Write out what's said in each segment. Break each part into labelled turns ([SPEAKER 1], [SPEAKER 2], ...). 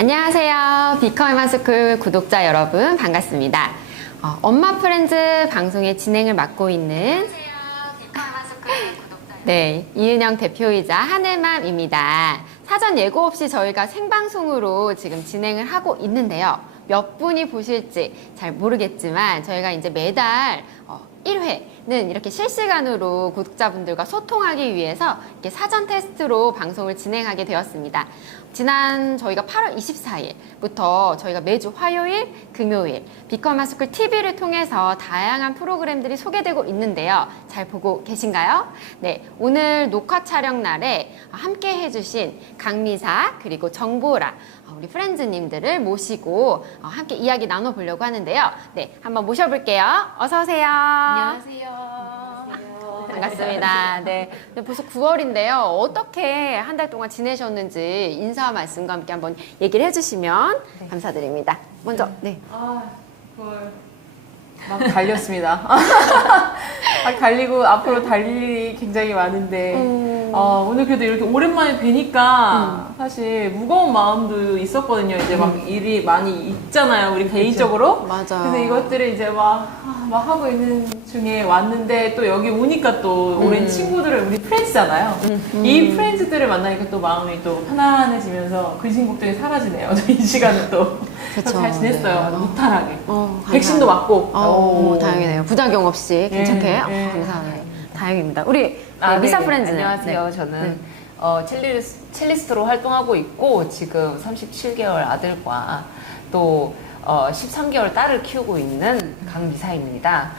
[SPEAKER 1] 안녕하세요. 비커에마스쿨 구독자 여러분 반갑습니다. 어, 엄마 프렌즈 방송의 진행을 맡고 있는 네, 이은영 대표이자 한혜맘입니다. 사전 예고 없이 저희가 생방송으로 지금 진행을 하고 있는데요. 몇 분이 보실지 잘 모르겠지만 저희가 이제 매달 어, 1회 는 이렇게 실시간으로 구독자분들과 소통하기 위해서 이렇게 사전 테스트로 방송을 진행하게 되었습니다. 지난 저희가 8월 24일부터 저희가 매주 화요일, 금요일 비커마스쿨 TV를 통해서 다양한 프로그램들이 소개되고 있는데요. 잘 보고 계신가요? 네, 오늘 녹화 촬영 날에 함께 해주신 강미사 그리고 정보라 어, 우리 프렌즈님들을 모시고 어, 함께 이야기 나눠보려고 하는데요. 네, 한번 모셔볼게요. 어서 오세요.
[SPEAKER 2] 안녕하세요.
[SPEAKER 1] 반갑습니다. 네. 네, 벌써 9월인데요. 어떻게 한 달 동안 지내셨는지 인사 말씀과 함께 한번 얘기를 해주시면 감사드립니다. 먼저, 네.
[SPEAKER 2] 아, 그걸 막 달렸습니다. 막 달리고 앞으로 달릴 일이 굉장히 많은데
[SPEAKER 1] 음.
[SPEAKER 2] 어, 오늘 그래도 이렇게 오랜만에 뵈니까 사실 무거운 마음도 있었거든요. 이제 막 일이 많이 있잖아요. 우리 개인적으로.
[SPEAKER 1] 맞아요.
[SPEAKER 2] 근데 이것들을 이제 막, 아, 막 하고 있는 중에 왔는데 또 여기 오니까 또 오랜
[SPEAKER 1] 음.
[SPEAKER 2] 친구들을 우리 프렌즈잖아요. 이 프렌즈들을 만나니까 또 마음이 또 편안해지면서 근심 걱정이 사라지네요. 저 이 시간은 또.
[SPEAKER 1] 그쵸.
[SPEAKER 2] 잘 지냈어요.
[SPEAKER 1] 네.
[SPEAKER 2] 무탈하게.
[SPEAKER 1] 어,
[SPEAKER 2] 백신도 맞고.
[SPEAKER 1] 어,
[SPEAKER 2] 오.
[SPEAKER 1] 다행이네요. 부작용 없이 괜찮게.
[SPEAKER 2] 예,
[SPEAKER 1] 어,
[SPEAKER 2] 예.
[SPEAKER 1] 감사합니다. 다행입니다. 우리
[SPEAKER 3] 아,
[SPEAKER 1] 네, 미사
[SPEAKER 3] 네네.
[SPEAKER 1] 프렌즈는.
[SPEAKER 3] 안녕하세요.
[SPEAKER 1] 네.
[SPEAKER 3] 저는
[SPEAKER 1] 네.
[SPEAKER 3] 어, 첼리스, 첼리스트로 활동하고 있고 지금 37개월 아들과 또 어, 13개월 딸을 키우고 있는 강미사입니다.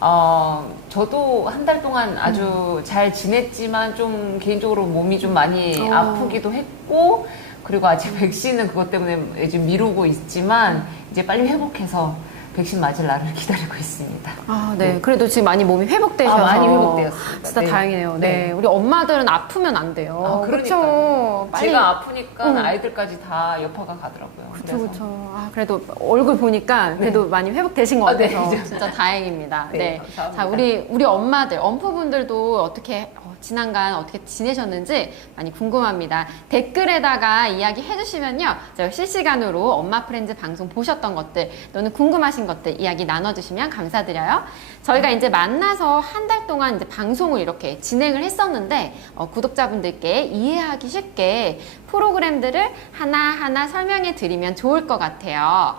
[SPEAKER 3] 어, 저도 한 달 동안 아주 잘 지냈지만 좀 개인적으로 몸이 좀 많이
[SPEAKER 1] 어.
[SPEAKER 3] 아프기도 했고 그리고 아직 백신은 그것 때문에 지금 미루고 있지만 이제 빨리 회복해서 백신 맞을 날을 기다리고 있습니다.
[SPEAKER 1] 아, 네. 그래도 지금 많이 몸이 회복되셔서.
[SPEAKER 3] 아, 많이 회복되었습니다.
[SPEAKER 1] 진짜
[SPEAKER 3] 네.
[SPEAKER 1] 다행이네요. 네.
[SPEAKER 3] 네.
[SPEAKER 1] 우리 엄마들은 아프면 안 돼요.
[SPEAKER 3] 아.
[SPEAKER 1] 그렇죠. 빨리.
[SPEAKER 3] 제가 아프니까
[SPEAKER 1] 응.
[SPEAKER 3] 아이들까지 다 여파가 가더라고요. 그래서.
[SPEAKER 1] 그쵸. 아, 그래도 얼굴 보니까 그래도 많이 회복되신 것
[SPEAKER 3] 아, 네,
[SPEAKER 1] 같아서. 진짜 다행입니다. 네.
[SPEAKER 3] 네.
[SPEAKER 1] 자, 우리, 우리 엄마들, 엄프분들도 어떻게, 어, 지난간 어떻게 지내셨는지 많이 궁금합니다. 댓글에다가 이야기 해주시면요. 제가 실시간으로 엄마 프렌즈 방송 보셨던 것들, 또는 궁금하신 것들 이야기 나눠주시면 감사드려요. 저희가 이제 만나서 한 달 동안 이제 방송을 이렇게 진행을 했었는데, 어, 구독자분들께 이해하기 쉽게 프로그램들을 하나하나 설명해 드리면 좋을 것 같아요.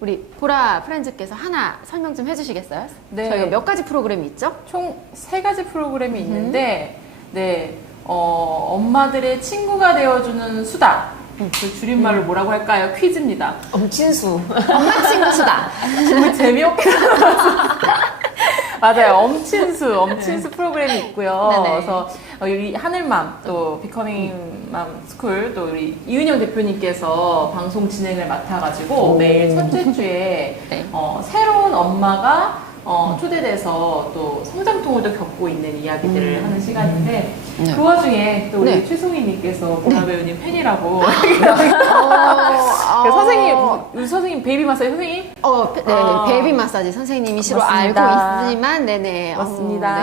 [SPEAKER 1] 우리 보라 프렌즈께서 하나 설명 좀 해주시겠어요?
[SPEAKER 2] 네.
[SPEAKER 1] 저희가 몇 가지 프로그램이 있죠?
[SPEAKER 2] 총 세 가지 프로그램이 있는데, 네, 어, 엄마들의 친구가 되어주는 수다. 그 줄임말로 뭐라고 할까요? 퀴즈입니다.
[SPEAKER 3] 엄친수.
[SPEAKER 1] 엄마 친구 수다.
[SPEAKER 2] 정말 재미없게 맞아요. 엄친수, 엄친수 프로그램이 있고요.
[SPEAKER 1] 네네.
[SPEAKER 2] 그래서 어, 우리 하늘맘 또 비커밍맘 스쿨 또 우리 이은영 대표님께서 방송 진행을 맡아가지고 매일 첫째 주에
[SPEAKER 1] 네.
[SPEAKER 2] 어, 새로운 엄마가 어, 초대돼서 또 성장통을도 겪고 있는 이야기들을 하는 시간인데
[SPEAKER 1] 네.
[SPEAKER 2] 그 와중에 또 우리
[SPEAKER 1] 네.
[SPEAKER 2] 최송이님께서 보라 배우님 팬이라고
[SPEAKER 1] 어,
[SPEAKER 2] 그 선생님 우리 선생님 베이비 마사지 선생님
[SPEAKER 1] 어, 네,
[SPEAKER 2] 아.
[SPEAKER 1] 베이비 마사지 선생님이시로 알고
[SPEAKER 2] 맞습니다.
[SPEAKER 1] 있지만, 네네. 어,
[SPEAKER 2] 맞습니다.
[SPEAKER 1] 네.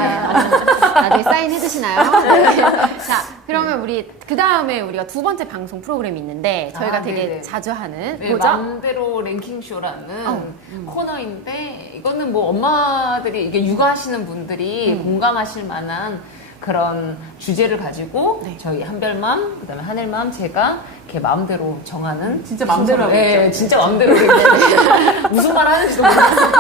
[SPEAKER 1] 아, 나중에 사인 해주시나요? 네. 자, 그러면 우리, 그 다음에 우리가 두 번째 방송 프로그램이 있는데, 저희가
[SPEAKER 3] 아,
[SPEAKER 1] 되게
[SPEAKER 3] 네네.
[SPEAKER 1] 자주 하는,
[SPEAKER 3] 네,
[SPEAKER 1] 뭐죠?
[SPEAKER 3] 맘대로 랭킹쇼라는
[SPEAKER 1] 어,
[SPEAKER 3] 코너인데 이거는 뭐 엄마들이 이게 육아하시는 분들이
[SPEAKER 1] 음.
[SPEAKER 3] 공감하실 만한 그런 주제를 가지고
[SPEAKER 1] 네.
[SPEAKER 3] 저희 한별맘 그다음에 하늘맘 제가 이렇게 마음대로 정하는
[SPEAKER 2] 진짜 마음대로 하고
[SPEAKER 3] 네,
[SPEAKER 2] 있죠.
[SPEAKER 3] 진짜 마음대로 무슨 말 하는지도 모르겠어요.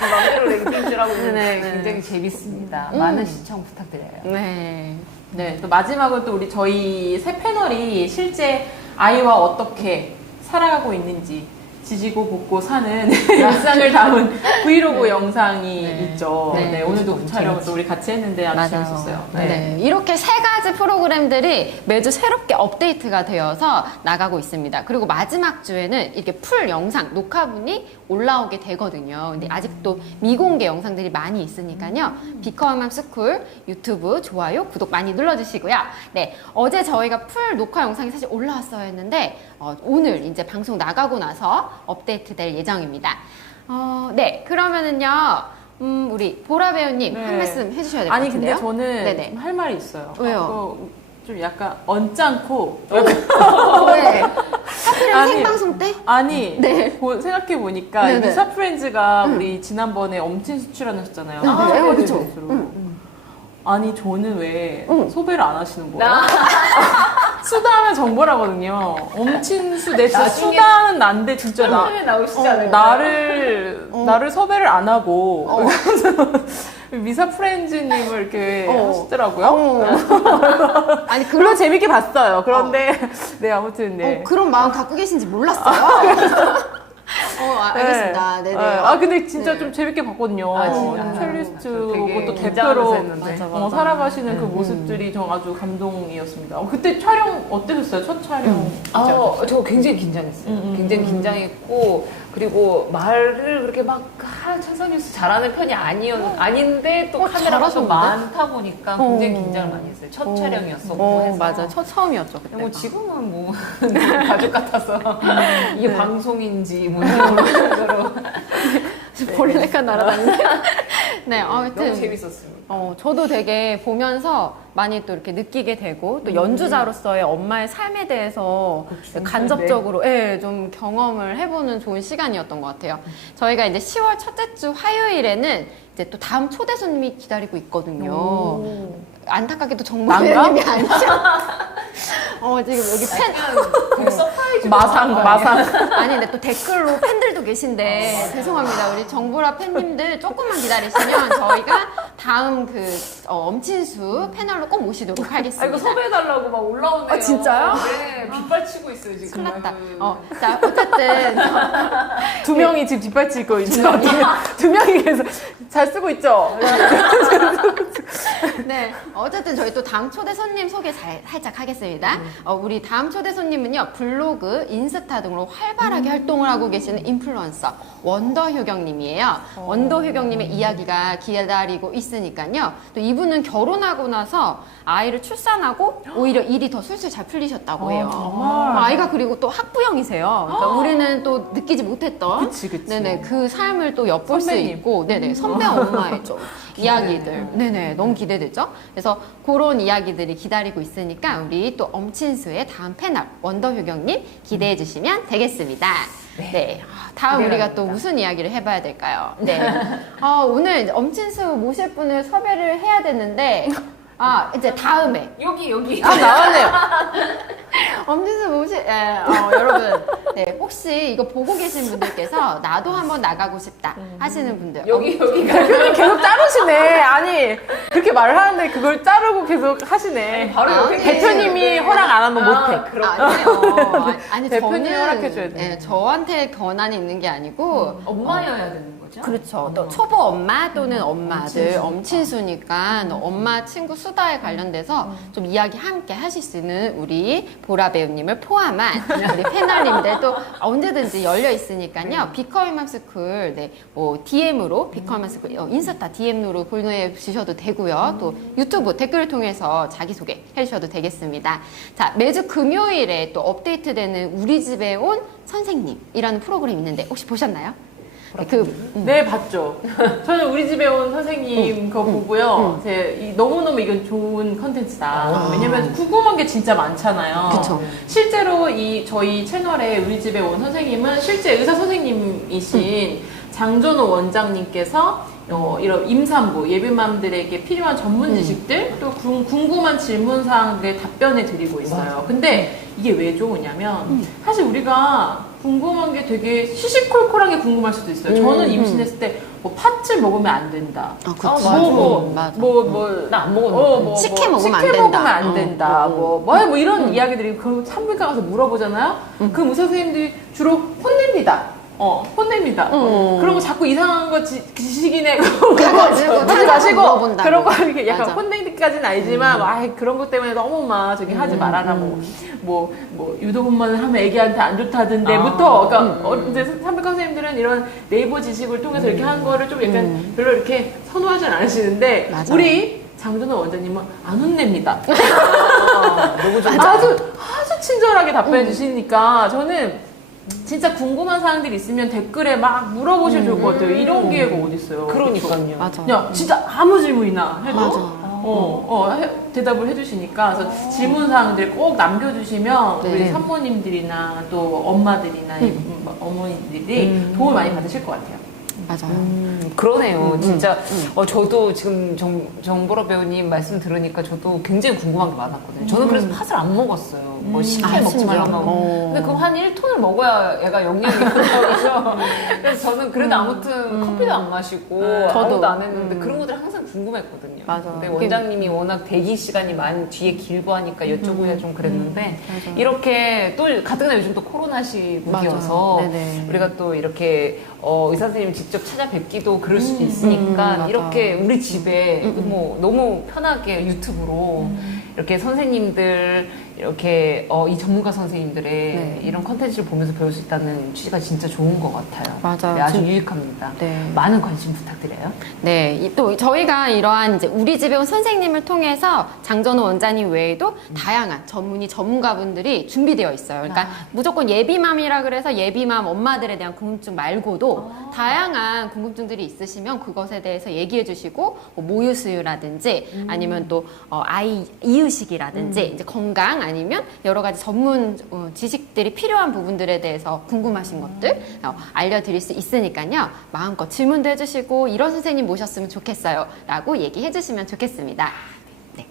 [SPEAKER 3] 마음대로 랭킹쇼라고 있는데
[SPEAKER 1] 네네.
[SPEAKER 3] 굉장히 재밌습니다.
[SPEAKER 1] 음.
[SPEAKER 3] 많은 시청 부탁드려요.
[SPEAKER 1] 네.
[SPEAKER 2] 네, 또 마지막은 또 우리 저희 새 패널이 실제 아이와 어떻게 살아가고 있는지 지지고 볶고 사는 일상을 담은 브이로그 영상이
[SPEAKER 1] 네.
[SPEAKER 2] 있죠.
[SPEAKER 1] 네.
[SPEAKER 2] 네, 오늘도 그 촬영을 또 우리 같이 했는데 아주 재밌었어요.
[SPEAKER 1] 네. 이렇게 세 가지 프로그램들이 매주 새롭게 업데이트가 되어서 나가고 있습니다. 그리고 마지막 주에는 이렇게 풀 영상, 녹화분이 올라오게 되거든요. 근데 아직도 미공개 영상들이 많이 있으니까요. 비커맘 스쿨 유튜브 좋아요, 구독 많이 눌러주시고요. 네. 어제 저희가 풀 녹화 영상이 사실 올라왔어야 했는데, 어, 오늘 이제 방송 나가고 나서 업데이트 될 예정입니다. 어, 네. 그러면은요. 음, 우리 보라 배우님
[SPEAKER 2] 네.
[SPEAKER 1] 한 말씀 해주셔야 될것
[SPEAKER 2] 아니
[SPEAKER 1] 같은데요.
[SPEAKER 2] 근데 저는
[SPEAKER 1] 네네.
[SPEAKER 2] 좀할 말이 있어요.
[SPEAKER 1] 왜요?
[SPEAKER 2] 어, 좀 약간 언짢고
[SPEAKER 1] 네.
[SPEAKER 2] 아니,
[SPEAKER 1] 생방송 때
[SPEAKER 2] 아니
[SPEAKER 1] 네.
[SPEAKER 2] 생각해 보니까
[SPEAKER 1] 네네.
[SPEAKER 2] 미사 프렌즈가 우리 지난번에 엄친수 출연하셨잖아요.
[SPEAKER 1] 네, 네.
[SPEAKER 2] 아,
[SPEAKER 1] 어, 그쵸.
[SPEAKER 2] 로 아니 저는 왜
[SPEAKER 1] 응.
[SPEAKER 2] 소배를 안 하시는 거예요?
[SPEAKER 3] 나
[SPEAKER 2] 수다하면 정보라거든요. 엄친수 내 진짜
[SPEAKER 3] 나중에
[SPEAKER 2] 수다는 난데 진짜
[SPEAKER 3] 나에 나오시지
[SPEAKER 2] 어,
[SPEAKER 3] 않을까요?
[SPEAKER 2] 나를
[SPEAKER 1] 어.
[SPEAKER 2] 나를 섭외를 안 하고 미사 프렌즈님을 이렇게
[SPEAKER 1] 어.
[SPEAKER 2] 하시더라고요.
[SPEAKER 1] 어. 아니 그런
[SPEAKER 2] 물론 재밌게 봤어요. 그런데 네 아무튼 네.
[SPEAKER 1] 어, 그런 마음 갖고 계신지 몰랐어요. 어, 아, 알겠습니다.
[SPEAKER 2] 네.
[SPEAKER 1] 네네.
[SPEAKER 2] 네. 아 근데 진짜
[SPEAKER 1] 네.
[SPEAKER 2] 좀 재밌게 봤거든요.
[SPEAKER 3] 아, 진짜.
[SPEAKER 2] 음, 첼리스트고 또 대표로.
[SPEAKER 1] 맞아,
[SPEAKER 2] 어. 살아가시는 그
[SPEAKER 3] 음.
[SPEAKER 2] 모습들이 저 아주 감동이었습니다. 어, 그때 촬영 어떠셨어요? 첫 촬영.
[SPEAKER 3] 어, 저 굉장히 긴장했어요.
[SPEAKER 2] 음, 음,
[SPEAKER 3] 굉장히
[SPEAKER 2] 음.
[SPEAKER 3] 긴장했고 그리고 말을 그렇게 막 아, 천상뉴스 잘하는 편이 아니었 아닌데 또
[SPEAKER 1] 어,
[SPEAKER 3] 카메라가 좀? 많다 보니까 굉장히
[SPEAKER 1] 어.
[SPEAKER 3] 긴장을 많이 했어요. 첫
[SPEAKER 1] 어.
[SPEAKER 3] 촬영이었었고
[SPEAKER 1] 어,
[SPEAKER 3] 해서
[SPEAKER 1] 맞아. 첫 처음이었죠 그때.
[SPEAKER 3] 뭐 지금은 뭐 가족 같아서 이게
[SPEAKER 1] 네.
[SPEAKER 3] 방송인지 뭐 이런 정도로
[SPEAKER 1] 벌레가 날아다니는. 네,
[SPEAKER 3] 너무
[SPEAKER 1] 아무튼
[SPEAKER 3] 재밌었습니다.
[SPEAKER 1] 어, 저도 되게 보면서 많이 또 이렇게 느끼게 되고 또 연주자로서의 엄마의 삶에 대해서 간접적으로 예, 좀 경험을 해보는 좋은 시간이었던 것 같아요. 저희가 이제 10월 첫째 주 화요일에는 이제 또 다음 초대 손님이 기다리고 있거든요. 안타깝게도 정보회원님이 아니죠. 어, 지금 여기 팬,
[SPEAKER 3] 되게 서프라이즈
[SPEAKER 2] 마상 마상.
[SPEAKER 1] 아니, 근데 또 댓글로 팬들도 계신데, 죄송합니다. 우리 정보라 팬님들 조금만 기다리시면 저희가 다음 그 어, 엄친수 패널로 꼭 모시도록
[SPEAKER 3] 아
[SPEAKER 1] 하겠습니다.
[SPEAKER 3] 이거 섭외해달라고 막 올라오네요.
[SPEAKER 1] 아, 진짜요?
[SPEAKER 3] 네, 빗발치고 있어요 지금.
[SPEAKER 1] 큰일 났다. 어, 자, 어쨌든.
[SPEAKER 2] 두 명이 지금 뒷발치고 있죠. 두 명이 계속 잘 쓰고 있죠.
[SPEAKER 1] 네. 어쨌든 저희 또 다음 초대 손님 소개 잘, 살짝 하겠습니다. 어, 우리 다음 초대 손님은요, 블로그, 인스타 등으로 활발하게 활동을 하고 계시는 인플루언서, 원더 효경님이에요. 원더 효경님의 이야기가 기다리고 있으니까요. 또 이분은 결혼하고 나서 아이를 출산하고 오히려 일이 더 술술 잘 풀리셨다고 해요.
[SPEAKER 2] 아, 정말?
[SPEAKER 1] 아이가 그리고 또 학부형이세요. 그러니까 우리는 또 느끼지 못했던
[SPEAKER 2] 그치, 그치.
[SPEAKER 1] 네네 그 삶을 또 엿볼 수
[SPEAKER 2] 선배님.
[SPEAKER 1] 있고 네네 선배 엄마의 좀 이야기들 네네 너무 기대되죠. 그래서 그런 이야기들이 기다리고 있으니까 우리 또 엄친수의 다음 패널 원더 효경님 기대해 주시면 되겠습니다. 네. 아, 다음 우리가 또. 무슨 이야기를 해봐야 될까요? 네. 어, 오늘 엄친수 모실 분을 섭외를 해야 되는데 아 이제 다음에
[SPEAKER 3] 여기 여기.
[SPEAKER 2] 아 나왔네요.
[SPEAKER 1] 엄지수 모시, 예, 어, 여러분, 네, 혹시 이거 보고 계신 분들께서 나도 한번 나가고 싶다 하시는 분들.
[SPEAKER 3] 여기 여기가.
[SPEAKER 2] 대표님 계속 자르시네. 아니 그렇게 말을 하는데 그걸 자르고 계속 하시네.
[SPEAKER 3] 바로
[SPEAKER 1] 아,
[SPEAKER 3] 여기.
[SPEAKER 2] 대표님이 허락 안 하면
[SPEAKER 3] 아,
[SPEAKER 2] 못해.
[SPEAKER 3] 그렇구나.
[SPEAKER 1] 아니에요. 아니,
[SPEAKER 2] 대표님이
[SPEAKER 1] 저는,
[SPEAKER 2] 허락해줘야 돼.
[SPEAKER 1] 예, 저한테 권한이 있는 게 아니고,
[SPEAKER 3] 엄마여야 되는 거죠?
[SPEAKER 1] 그렇죠. 또 초보 엄마 또는 엄마들, 엄친수니까 엄마 친구 수다에 관련돼서 좀 이야기 함께 하실 수 있는 우리 보라 배우님을 포함한 우리 패널님들도 언제든지 열려 있으니까요. 비커이맘 스쿨, 네, 뭐 DM으로 비커이맘 스쿨 어, 인스타 DM으로 보내 주셔도 되고요. 또 유튜브 댓글을 통해서 자기 소개 해주셔도 되겠습니다. 자, 매주 금요일에 또 업데이트되는 우리 집에 온 선생님이라는 프로그램이 있는데 혹시 보셨나요? 네, 그 음.
[SPEAKER 2] 네 봤죠. 저는 우리 집에 온 선생님 그거 보고요. 제 이- 너무너무 이건 좋은 컨텐츠다. 왜냐면 궁금한 게 진짜 많잖아요.
[SPEAKER 1] 그쵸.
[SPEAKER 2] 실제로 이 저희 채널에 우리 집에 온 선생님은 실제 의사 선생님이신 장전호 원장님께서 어, 이런 임산부 예비맘들에게 필요한 전문 지식들 또 궁- 궁금한 질문 사항들에 답변해 드리고 있어요. 근데 이게 왜 좋으냐면 사실 우리가 궁금한 게 되게 시시콜콜하게 궁금할 수도 있어요. 저는 임신했을 때 뭐 팥을 먹으면 안 된다.
[SPEAKER 1] 아, 그치.
[SPEAKER 3] 아,
[SPEAKER 2] 뭐,
[SPEAKER 3] 맞아.
[SPEAKER 2] 뭐,
[SPEAKER 1] 맞아.
[SPEAKER 2] 뭐, 뭐,
[SPEAKER 3] 나 안 먹었는데.
[SPEAKER 2] 어, 뭐,
[SPEAKER 1] 식혜
[SPEAKER 2] 뭐,
[SPEAKER 1] 먹으면 안 된다.
[SPEAKER 2] 먹으면 안
[SPEAKER 1] 어,
[SPEAKER 2] 된다.
[SPEAKER 1] 어,
[SPEAKER 2] 뭐, 뭐, 뭐 이런 이야기들이 그 산부인과 가서 물어보잖아요. 그럼 의사 선생님들이 주로 혼냅니다. 어, 혼냅니다.
[SPEAKER 1] 음.
[SPEAKER 2] 그런 거 자꾸 이상한 거 지, 지식이네.
[SPEAKER 1] 가지고
[SPEAKER 2] 하지 마시고.
[SPEAKER 1] 물어본다고.
[SPEAKER 2] 그런 거 이렇게 약간
[SPEAKER 1] 맞아.
[SPEAKER 2] 혼내기까지는 아니지만, 아 그런 것 때문에 너무 막 저기 하지 말아라. 뭐, 뭐, 뭐, 유도분만을 하면 애기한테 안 좋다던데부터.
[SPEAKER 3] 아.
[SPEAKER 2] 그러니까, 어, 이제 산부인과 선생님들은 이런 네이버 지식을 통해서 이렇게 한 거를 좀 약간 별로 이렇게 선호하진 않으시는데,
[SPEAKER 1] 맞아.
[SPEAKER 2] 우리 장준호 원장님은 안 혼냅니다.
[SPEAKER 3] 아, 너무 좋다.
[SPEAKER 2] 아주 아주 친절하게 답변해 주시니까 저는 진짜 궁금한 사항들이 있으면 댓글에 막 물어보시면 좋을 것 같아요. 이런 기회가 어디 있어요?
[SPEAKER 3] 그러니까요.
[SPEAKER 1] 맞아.
[SPEAKER 2] 야 진짜 아무 질문이나 해도
[SPEAKER 1] 맞아.
[SPEAKER 2] 어, 어, 어, 해- 대답을 해주시니까 그래서 질문 사항들 꼭 남겨주시면
[SPEAKER 1] 네.
[SPEAKER 2] 우리 산모님들이나 또 엄마들이나 이
[SPEAKER 1] 음.
[SPEAKER 2] 어머니들이 도움을 많이 받으실 것 같아요.
[SPEAKER 1] 맞아요.
[SPEAKER 3] 음, 그러네요.
[SPEAKER 1] 음,
[SPEAKER 3] 진짜
[SPEAKER 1] 음.
[SPEAKER 3] 어, 저도 지금 정, 정보라 배우님 말씀 들으니까 저도 굉장히 궁금한 게 많았거든요. 저는 그래서 팥을 안 먹었어요. 뭐 식혜
[SPEAKER 1] 아,
[SPEAKER 3] 먹지? 말라고 하고.
[SPEAKER 1] 어.
[SPEAKER 3] 근데 그거 한 1톤을 먹어야 얘가 영양이 있거든요. 그래서 저는 그래도 아무튼 커피도 안 마시고
[SPEAKER 1] 저도.
[SPEAKER 3] 아무것도 안 했는데
[SPEAKER 1] 음.
[SPEAKER 3] 그런 것들이 항상 궁금했거든요.
[SPEAKER 1] 맞아.
[SPEAKER 3] 근데 원장님이 워낙 대기 시간이 많이 뒤에 길고 하니까 여쭤보기가 좀 그랬는데. 이렇게 또 가뜩이나 요즘 또 코로나 시국이어서. 우리가 또 이렇게 어, 의사 선생님 직접 찾아뵙기도 그럴 수도
[SPEAKER 1] 음,
[SPEAKER 3] 있으니까
[SPEAKER 1] 맞아.
[SPEAKER 3] 이렇게 우리 집에
[SPEAKER 1] 음, 음.
[SPEAKER 3] 뭐 너무 편하게 유튜브로 이렇게 선생님들 이렇게 어, 이 전문가 선생님들의
[SPEAKER 1] 네.
[SPEAKER 3] 이런 컨텐츠를 보면서 배울 수 있다는 취지가 진짜 좋은 것 같아요.
[SPEAKER 1] 맞아요.
[SPEAKER 3] 네, 아주
[SPEAKER 1] 진-
[SPEAKER 3] 유익합니다.
[SPEAKER 1] 네.
[SPEAKER 3] 많은 관심 부탁드려요.
[SPEAKER 1] 네, 이- 또 저희가 이러한 이제 우리 집에 온 선생님을 통해서 장전호 원장님 외에도 다양한 전문의 전문가분들이 준비되어 있어요. 그러니까 무조건 예비맘이라 그래서 예비맘 엄마들에 대한 궁금증 말고도 다양한 궁금증들이 있으시면 그것에 대해서 얘기해 주시고 뭐 모유 수유라든지 아니면 또 어, 아이 이유식이라든지 이제 건강 아니면 여러 가지 전문 어, 지식들이 필요한 부분들에 대해서 궁금하신 것들 어, 알려드릴 수 있으니까요. 마음껏 질문도 해주시고 이런 선생님 모셨으면 좋겠어요. 라고 얘기해 주시면 좋겠습니다. 네.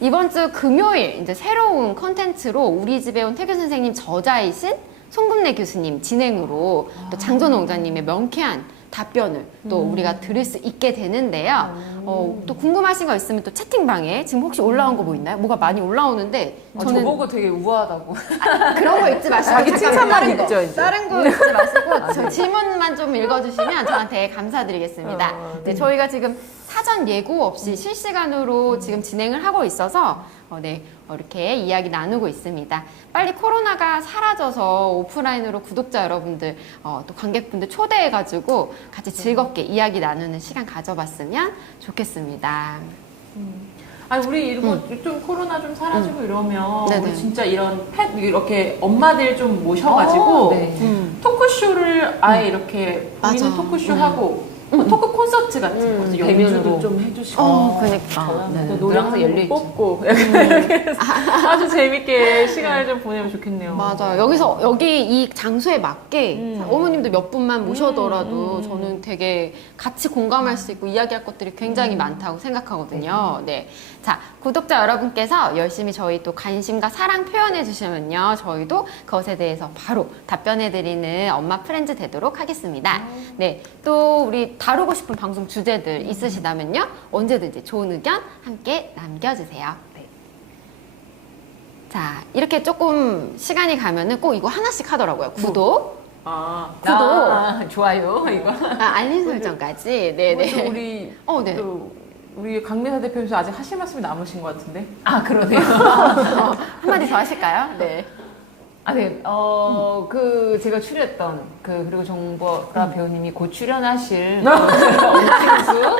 [SPEAKER 1] 이번 주 금요일 이제 새로운 컨텐츠로 우리 집에 온 태교 선생님 저자이신 송금래 교수님 진행으로 또 장전 원장님의 명쾌한 답변을 또 우리가 들을 수 있게 되는데요. 어, 또 궁금하신 거 있으면 또 채팅방에 지금 혹시 올라온 거 뭐 있나요? 뭐가 많이 올라오는데
[SPEAKER 3] 어, 저보고 되게 우아하다고.
[SPEAKER 1] 그런 거 읽지 마시고
[SPEAKER 2] 자기 칭찬만 읽죠, 이제.
[SPEAKER 1] 다른 거 읽지 마시고 저 질문만 좀 읽어주시면 저한테 감사드리겠습니다.
[SPEAKER 2] 어,
[SPEAKER 1] 네, 저희가 지금 사전 예고 없이 실시간으로 지금 진행을 하고 있어서 어, 네, 어, 이렇게 이야기 나누고 있습니다. 빨리 코로나가 사라져서 오프라인으로 구독자 여러분들, 어, 또 관객분들 초대해가지고 같이 즐겁게 이야기 나누는 시간 가져봤으면 좋겠습니다.
[SPEAKER 2] 아니 우리 이거 좀 코로나 좀 사라지고 이러면
[SPEAKER 1] 네네.
[SPEAKER 2] 우리 진짜 이런 펫 이렇게 엄마들 좀 모셔가지고
[SPEAKER 3] 어, 네.
[SPEAKER 2] 토크쇼를 아예 이렇게
[SPEAKER 1] 맞아.
[SPEAKER 2] 보이는 토크쇼 하고 뭐 토크 콘서트 같은
[SPEAKER 3] 음,
[SPEAKER 2] 거 연주도
[SPEAKER 3] 대면으로.
[SPEAKER 2] 좀 해주시고
[SPEAKER 1] 어, 그러니까.
[SPEAKER 2] 또
[SPEAKER 1] 네네.
[SPEAKER 2] 노래
[SPEAKER 3] 항상
[SPEAKER 2] 항상
[SPEAKER 3] 열려.
[SPEAKER 2] 뽑고 해서 아주 재밌게 시간을 좀 보내면 좋겠네요.
[SPEAKER 1] 맞아요. 여기서 여기 이 장소에 맞게
[SPEAKER 2] 음.
[SPEAKER 1] 어머님도 몇 분만 모셔더라도
[SPEAKER 2] 음, 음.
[SPEAKER 1] 저는 되게 같이 공감할 수 있고 이야기할 것들이 굉장히 많다고 생각하거든요. 네. 자, 구독자 여러분께서 열심히 저희 또 관심과 사랑 표현해 주시면요. 저희도 그것에 대해서 바로 답변해 드리는 엄마 프렌즈 되도록 하겠습니다. 네. 또 우리 다루고 싶은 방송 주제들 있으시다면요. 언제든지 좋은 의견 함께 남겨주세요. 네. 자, 이렇게 조금 시간이 가면은 꼭 이거 하나씩 하더라고요. 구독,
[SPEAKER 2] 아,
[SPEAKER 1] 구독.
[SPEAKER 3] 아, 좋아요, 이거.
[SPEAKER 1] 아, 알림 설정까지.
[SPEAKER 2] 네,
[SPEAKER 1] 네네.
[SPEAKER 2] 우리
[SPEAKER 1] 어, 네.
[SPEAKER 2] 또 우리 강민사 대표님도 아직 하실 말씀이 남으신 것 같은데.
[SPEAKER 3] 아, 그러네요.
[SPEAKER 1] 어, 한마디 더 하실까요? 네.
[SPEAKER 3] 아, 네. 어, 그, 제가 출연했던, 그, 그리고 정보라 배우님이 곧 출연하실, 그 엄진수.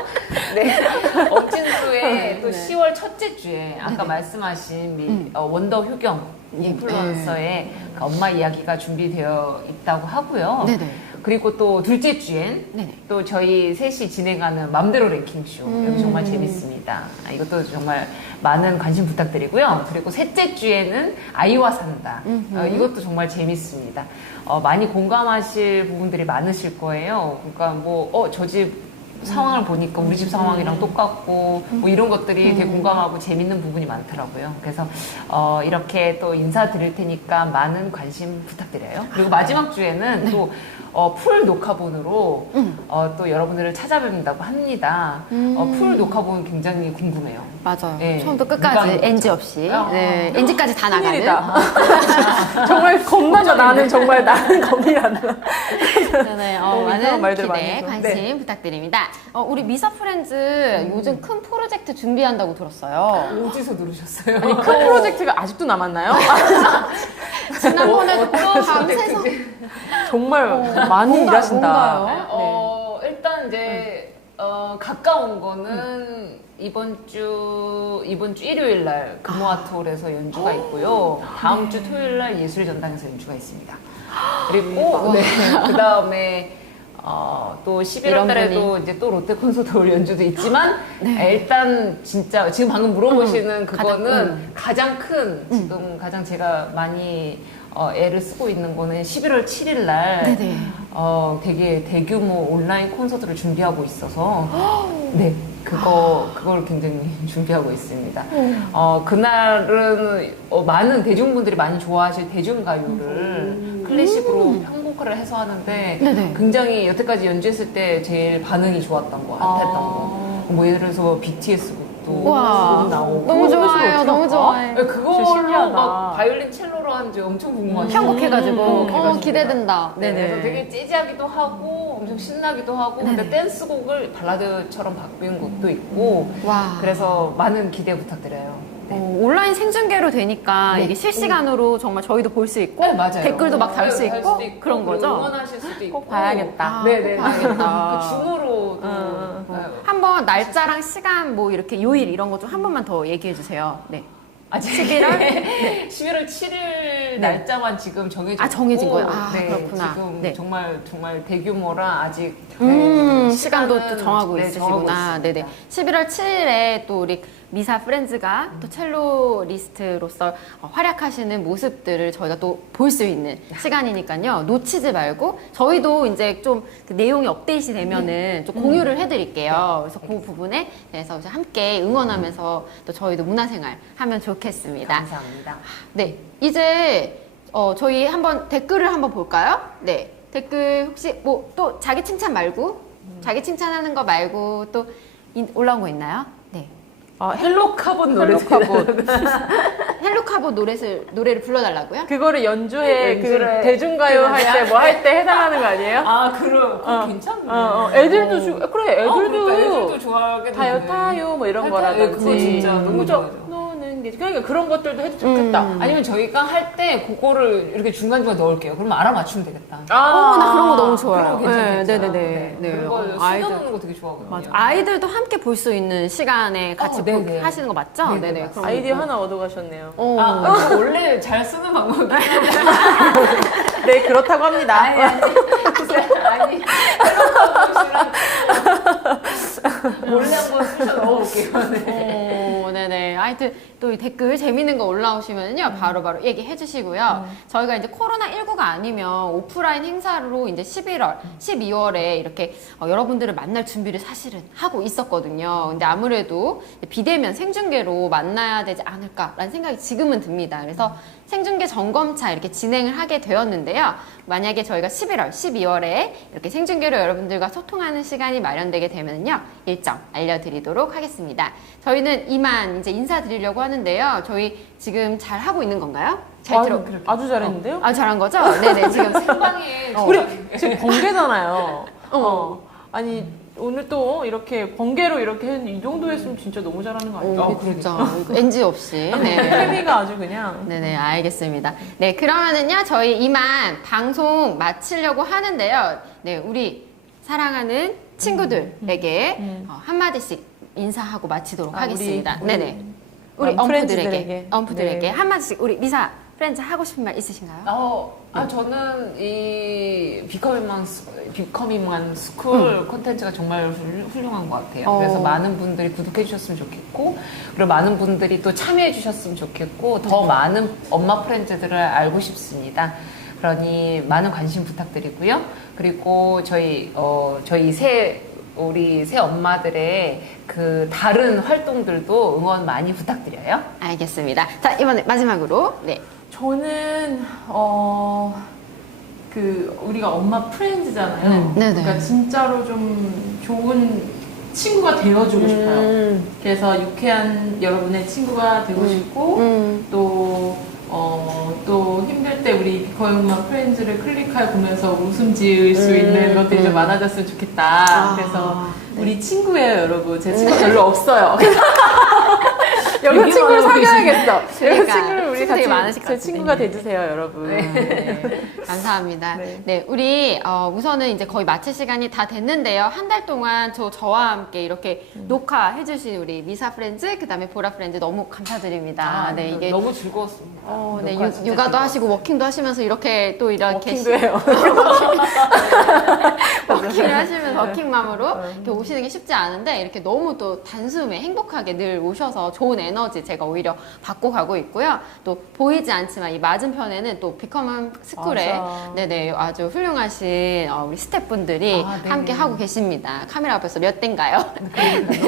[SPEAKER 3] 네. 엄진수의 또
[SPEAKER 1] 네.
[SPEAKER 3] 10월 첫째 주에, 아까 말씀하신 미,
[SPEAKER 1] 음.
[SPEAKER 3] 어, 원더 효경
[SPEAKER 1] 예,
[SPEAKER 3] 인플루언서의 그 엄마 이야기가 준비되어 있다고 하고요.
[SPEAKER 1] 네네.
[SPEAKER 3] 그리고 또 둘째 주엔
[SPEAKER 1] 네네.
[SPEAKER 3] 또 저희 셋이 진행하는 맘대로 랭킹쇼
[SPEAKER 1] 음.
[SPEAKER 3] 여기 정말 재밌습니다. 아, 이것도 정말 많은 관심 부탁드리고요. 그리고 셋째 주에는 아이와 산다. 어, 이것도 정말 재밌습니다. 어, 많이 공감하실 부분들이 많으실 거예요. 그러니까 뭐, 어, 저 집 상황을 보니까 우리 집 상황이랑 똑같고 뭐 이런 것들이 되게 공감하고 재밌는 부분이 많더라고요. 그래서 어, 이렇게 또 인사드릴 테니까 많은 관심 부탁드려요. 그리고 마지막 주에는 또 어, 풀 녹화본으로
[SPEAKER 1] 음.
[SPEAKER 3] 어, 또 여러분들을 찾아뵙는다고 합니다.
[SPEAKER 1] 음.
[SPEAKER 3] 어, 풀 녹화본 굉장히 궁금해요.
[SPEAKER 1] 맞아요.
[SPEAKER 3] 네.
[SPEAKER 1] 처음부터 끝까지
[SPEAKER 3] 누가
[SPEAKER 1] NG 없이.
[SPEAKER 3] 아.
[SPEAKER 1] 네. NG까지 다 나가는.
[SPEAKER 2] 큰일이다. 정말 겁나죠. 나는 정말 나는 겁이 안 나.
[SPEAKER 1] 네, 어,
[SPEAKER 2] 너무
[SPEAKER 1] 많은
[SPEAKER 2] 이상한 말들 많이
[SPEAKER 1] 기대,
[SPEAKER 2] 해서.
[SPEAKER 1] 관심
[SPEAKER 2] 네.
[SPEAKER 1] 부탁드립니다. 어, 우리 미사 프렌즈 요즘 큰 프로젝트 준비한다고 들었어요.
[SPEAKER 3] 어디서 들으셨어요?
[SPEAKER 2] 아니 큰 프로젝트가 아직도 남았나요?
[SPEAKER 1] 지난번에도 또 밤새서
[SPEAKER 2] 정말 많이
[SPEAKER 1] 뭔가-
[SPEAKER 2] 일하신다.
[SPEAKER 1] 뭔가요?
[SPEAKER 2] 네.
[SPEAKER 3] 어, 일단 이제 어, 가까운 거는 이번 주 이번 주 일요일 날 금호아트홀에서 연주가 있고요. 다음 주 토요일 날 예술의 전당에서 연주가 있습니다. 그리고 네, 그 다음에 어, 또 11월
[SPEAKER 1] 이런
[SPEAKER 3] 달에도 이제 또 롯데 콘서트 올 연주도 있지만
[SPEAKER 1] 네.
[SPEAKER 3] 일단 진짜 지금 방금 물어보시는
[SPEAKER 1] 음,
[SPEAKER 3] 그거는
[SPEAKER 1] 가장,
[SPEAKER 3] 가장, 큰 지금 가장 제가 많이 어, 애를 쓰고 있는 거는 11월 7일 날
[SPEAKER 1] 네네.
[SPEAKER 3] 어, 되게 대규모 온라인 콘서트를 준비하고 있어서 네 그거 그걸 굉장히 준비하고 있습니다. 어, 그날은 어, 많은 대중분들이 많이 좋아하실 대중가요를 클래식으로 편곡을 해서 하는데
[SPEAKER 1] 네네.
[SPEAKER 3] 굉장히 여태까지 연주했을 때 제일 반응이 좋았던 거, 핫했던 거. 뭐 예를 들어서 BTS 곡 도
[SPEAKER 1] 와,
[SPEAKER 3] 나오고
[SPEAKER 1] 너무 좋아요. 너무? 좋아요.
[SPEAKER 3] 네, 그걸로
[SPEAKER 2] 신기하다.
[SPEAKER 3] 막 바이올린 첼로로 하는지 엄청 궁금하죠.
[SPEAKER 1] 편곡해가지고
[SPEAKER 3] 음,
[SPEAKER 1] 어,
[SPEAKER 3] 편곡해가지고.
[SPEAKER 1] 기대된다.
[SPEAKER 3] 네. 그래서 되게 재즈하기도 하고 엄청 신나기도 하고 근데 댄스곡을 발라드처럼 바뀐 곡도 있고
[SPEAKER 1] 와.
[SPEAKER 3] 그래서 많은 기대 부탁드려요. 네.
[SPEAKER 1] 어, 온라인 생중계로 되니까
[SPEAKER 3] 네.
[SPEAKER 1] 이게 실시간으로 정말 저희도 볼 수 있고
[SPEAKER 3] 네, 맞아요.
[SPEAKER 1] 댓글도 막 달 수
[SPEAKER 3] 네,
[SPEAKER 1] 있고,
[SPEAKER 3] 수도
[SPEAKER 1] 그런
[SPEAKER 3] 그리고
[SPEAKER 1] 거죠.
[SPEAKER 3] 응원하실 수도 있고
[SPEAKER 2] 꼭 봐야겠다.
[SPEAKER 1] 아,
[SPEAKER 3] 네네.
[SPEAKER 1] 꼭 봐야겠다.
[SPEAKER 3] 그 줌으로도
[SPEAKER 2] 음,
[SPEAKER 3] 네.
[SPEAKER 1] 한번 날짜랑 시간 뭐 이렇게 요일 이런 거 좀 한 번만 더 얘기해 주세요. 네.
[SPEAKER 3] 아직
[SPEAKER 1] 11월?
[SPEAKER 3] 네. 11월 7일 날짜만 지금 정해졌고
[SPEAKER 1] 아, 정해진 거예요? 아,
[SPEAKER 3] 네,
[SPEAKER 1] 그렇구나.
[SPEAKER 3] 지금
[SPEAKER 1] 네.
[SPEAKER 3] 정말 정말 대규모라 아직
[SPEAKER 1] 음,
[SPEAKER 3] 네,
[SPEAKER 1] 시간도 또 정하고
[SPEAKER 3] 네,
[SPEAKER 1] 있으시구나.
[SPEAKER 3] 정하고.
[SPEAKER 1] 네네. 11월 7일에 또 우리 미사 프렌즈가 또 첼로리스트로서 어, 활약하시는 모습들을 저희가 또 볼 수 있는 시간이니까요. 놓치지 말고 저희도 이제 좀 그 내용이 업데이트 되면은 좀 공유를 해드릴게요. 그래서 그 부분에 대해서 이제 함께 응원하면서 또 저희도 문화생활 하면 좋겠습니다.
[SPEAKER 3] 감사합니다.
[SPEAKER 1] 네, 이제 어, 저희 한번 댓글을 한번 볼까요? 네, 댓글 혹시 뭐 또 자기 칭찬 말고 자기 칭찬하는 거 말고 또 인- 올라온 거 있나요? 네,
[SPEAKER 2] 아, 헬로 카본 노래.
[SPEAKER 1] 헬로카봇 헬로카봇 노래를 노래를 불러달라고요?
[SPEAKER 2] 그거를 연주회 그
[SPEAKER 3] 연주를
[SPEAKER 2] 대중가요 할 때 뭐 할 때 해당하는 거 아니에요?
[SPEAKER 3] 아 그럼 그거
[SPEAKER 2] 어.
[SPEAKER 3] 괜찮네.
[SPEAKER 2] 어, 어, 애들도 주, 그래
[SPEAKER 3] 어,
[SPEAKER 2] 애들도
[SPEAKER 3] 그러니까 애들도 좋아하게
[SPEAKER 2] 타요 타요 뭐 이런
[SPEAKER 3] 타요,
[SPEAKER 2] 거라든지.
[SPEAKER 3] 그거 진짜 너무 좋아
[SPEAKER 2] 게 그러니까 그런 것들도 해도 좋겠다.
[SPEAKER 1] 음.
[SPEAKER 3] 아니면 저희가 할 때 그거를 이렇게 중간중간 넣을게요. 그러면 알아맞추면 되겠다.
[SPEAKER 1] 어, 나 그런 거 너무 좋아요.
[SPEAKER 3] 그런 거 괜찮겠죠.
[SPEAKER 1] 네, 네, 네, 네.
[SPEAKER 3] 그런 거
[SPEAKER 1] 어, 아이들.
[SPEAKER 3] 숨겨놓는 거 되게 좋아하거든요.
[SPEAKER 1] 맞아. 아이들도 함께 볼 수 있는 시간에 같이
[SPEAKER 3] 어,
[SPEAKER 1] 보-
[SPEAKER 3] 네네.
[SPEAKER 1] 하시는 거 맞죠?
[SPEAKER 3] 네네,
[SPEAKER 1] 네네.
[SPEAKER 3] 맞습니다.
[SPEAKER 1] 그럼-
[SPEAKER 2] 아이디어 하나 얻어가셨네요.
[SPEAKER 1] 어.
[SPEAKER 3] 아, 그거 원래 잘 쓰는 방법이
[SPEAKER 2] 네 그렇다고 합니다.
[SPEAKER 3] 아니 아니 아니 몰래 한번 쑤셔 넣어볼게요. 네.
[SPEAKER 1] 어, 네네. 하여튼 또이 댓글 재밌는 거 올라오시면요. 바로 바로 얘기해 주시고요. 저희가 이제 코로나19가 아니면 오프라인 행사로 이제 11월, 12월에 이렇게 어, 여러분들을 만날 준비를 사실은 하고 있었거든요. 근데 아무래도 비대면 생중계로 만나야 되지 않을까라는 생각이 지금은 듭니다. 그래서 생중계 점검차 이렇게 진행을 하게 되었는데요. 만약에 저희가 11월, 12월에 이렇게 생중계로 여러분들과 소통하는 시간이 마련되게 되면요. 일정 알려드리도록 하겠습니다. 저희는 이만 이제 인사드리려고 하는데요. 저희 지금 잘 하고 있는 건가요? 잘
[SPEAKER 2] 아,
[SPEAKER 1] 들어.
[SPEAKER 2] 아주 잘했는데요?
[SPEAKER 1] 아, 잘한 거죠? 네네. 지금
[SPEAKER 3] 생방에
[SPEAKER 1] 어.
[SPEAKER 2] 우리 지금 번개잖아요.
[SPEAKER 1] 어.
[SPEAKER 2] 어. 아니 오늘 또 이렇게 번개로 이렇게 했- 이 정도 했으면 진짜 너무 잘하는 거 아닐까?
[SPEAKER 1] 오, 진짜 이거 NG 없이. 네.
[SPEAKER 2] 케미가 아주 그냥
[SPEAKER 1] 네네, 알겠습니다. 네, 그러면은요, 저희 이만 방송 마치려고 하는데요. 네, 우리 사랑하는 친구들에게 어, 한마디씩 인사하고 마치도록
[SPEAKER 2] 아, 우리-
[SPEAKER 1] 하겠습니다.
[SPEAKER 2] 우리
[SPEAKER 1] 네네. 우리
[SPEAKER 2] 음,
[SPEAKER 1] 엄프들에게. 엄프들에게
[SPEAKER 2] 네.
[SPEAKER 1] 한마디씩, 우리 미사 프렌즈 하고 싶은 말 있으신가요?
[SPEAKER 3] 어, 아, 저는 이 비커밍만 비커밍만 스쿨 콘텐츠가 정말 훌- 훌륭한 것 같아요.
[SPEAKER 1] 어.
[SPEAKER 3] 그래서 많은 분들이 구독해 주셨으면 좋겠고, 그리고 많은 분들이 또 참여해 주셨으면 좋겠고, 더 많은 엄마 프렌즈들을 알고 싶습니다. 그러니 많은 관심 부탁드리고요. 그리고 저희 어 저희 새 우리 새 엄마들의 그 다른 활동들도 응원 많이 부탁드려요.
[SPEAKER 1] 알겠습니다. 자, 이번에 마지막으로, 네.
[SPEAKER 2] 저는 어. 그 우리가 엄마 프렌즈잖아요.
[SPEAKER 1] 네. 네네.
[SPEAKER 2] 그러니까 진짜로 좀 좋은 친구가 되어주고 싶어요.
[SPEAKER 1] 음,
[SPEAKER 2] 그래서 유쾌한 여러분의 친구가 되고 싶고
[SPEAKER 1] 음,
[SPEAKER 2] 또, 어, 또 힘들 때 우리 비커용마 프렌즈를 클릭할 보면서 웃음 지을 수
[SPEAKER 1] 음,
[SPEAKER 2] 있는 것들이 좀
[SPEAKER 1] 음.
[SPEAKER 2] 많아졌으면 좋겠다.
[SPEAKER 1] 아,
[SPEAKER 2] 그래서
[SPEAKER 1] 네.
[SPEAKER 2] 우리 친구예요, 여러분. 제 친구 별로 없어요. 여기
[SPEAKER 3] 되게
[SPEAKER 2] 친구를 사귀어야겠어.
[SPEAKER 1] 그러니까,
[SPEAKER 2] 친구를 우리
[SPEAKER 1] 친구
[SPEAKER 2] 같이
[SPEAKER 1] 많으실 것
[SPEAKER 2] 제
[SPEAKER 1] 같은데.
[SPEAKER 2] 친구가 돼주세요, 여러분.
[SPEAKER 1] 네, 감사합니다.
[SPEAKER 2] 네.
[SPEAKER 1] 네. 우리 어, 우선은 이제 거의 마칠 시간이 다 됐는데요. 한 달 동안 저 저와 함께 이렇게
[SPEAKER 2] 음.
[SPEAKER 1] 녹화해주신 우리 미사 프렌즈, 그다음에 보라 프렌즈 너무 감사드립니다.
[SPEAKER 3] 아,
[SPEAKER 1] 네, 이게
[SPEAKER 3] 너무 즐거웠습니다.
[SPEAKER 1] 어, 네,
[SPEAKER 3] 녹화 진짜
[SPEAKER 1] 육아도
[SPEAKER 3] 즐거웠어요.
[SPEAKER 1] 하시고 워킹도 하시면서 이렇게 또 이렇게
[SPEAKER 2] 워킹도 해요.
[SPEAKER 1] 워킹을 하시면서
[SPEAKER 2] 네.
[SPEAKER 1] 워킹맘으로
[SPEAKER 2] 어.
[SPEAKER 1] 이렇게 오시는 게 쉽지 않은데 이렇게 너무 또 단숨에 행복하게 늘 오셔서 좋은 에너지 제가 오히려 받고 가고 있고요. 또 보이지 않지만 이 맞은편에는 또 비커먼 스쿨에
[SPEAKER 2] 맞아.
[SPEAKER 1] 네네 아주 훌륭하신 어, 우리 스태프분들이
[SPEAKER 3] 아, 네네.
[SPEAKER 1] 함께 하고 계십니다. 카메라 앞에서 몇 대인가요?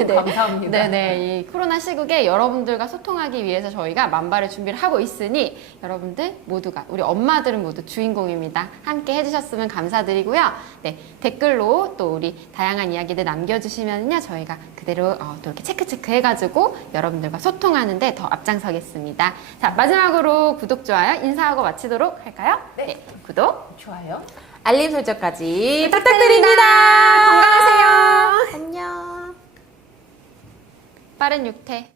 [SPEAKER 3] 너무 감사합니다.
[SPEAKER 1] 네네. 이 코로나 시국에 여러분들과 소통하기 위해서 저희가 만발의 준비를 하고 있으니 여러분들 모두가, 우리 엄마들은 모두 주인공입니다. 함께 해주셨으면 감사드리고요. 네. 댓글로 또 우리 다양한 이야기들 남겨주시면요. 저희가 그대로 어, 또 이렇게 체크 체크 해가지고 여러분들과 소통 하는데 더 앞장서겠습니다. 자, 마지막으로 구독, 좋아요, 인사하고 마치도록 할까요?
[SPEAKER 3] 네.
[SPEAKER 1] 구독,
[SPEAKER 3] 좋아요.
[SPEAKER 2] 알림 설정까지
[SPEAKER 1] 부탁드립니다.
[SPEAKER 2] 부탁드립니다.
[SPEAKER 1] 건강하세요. 안녕. 빠른 육퇴.